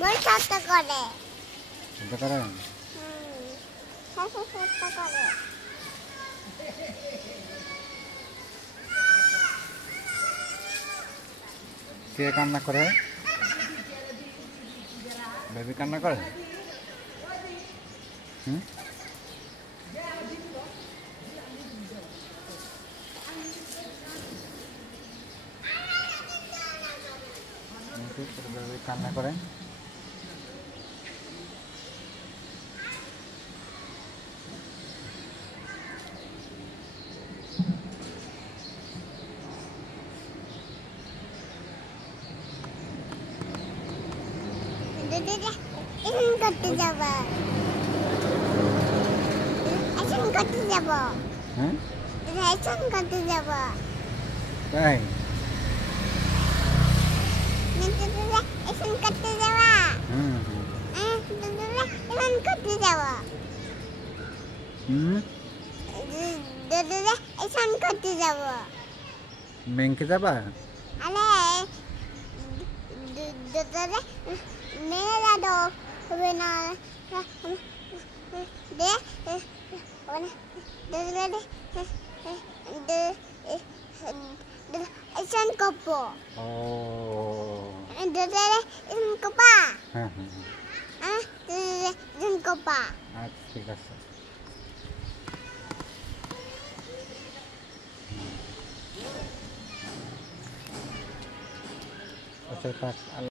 বড় শব্দ করে। শব্দ করে? শব্দ করে। কে কান্না করে? বেবি কান্না করে? হুম? বেবি কান্না করে? এখন করতে যাব। এখন করতে যাব। হ্যাঁ? এখন করতে যাব। তাই? এখন করতে যাব। হুম এখন করতে যাব। হুম? এখন করতে যাব। ব্যাংকে যাবা? আরে মেয়েরা তো হবে না দে এখন কপ ও এখন কপা হ্যাঁ হ্যাঁ এখন কপা আচ্ছা ঠিক আছে। আচ্ছা থাক।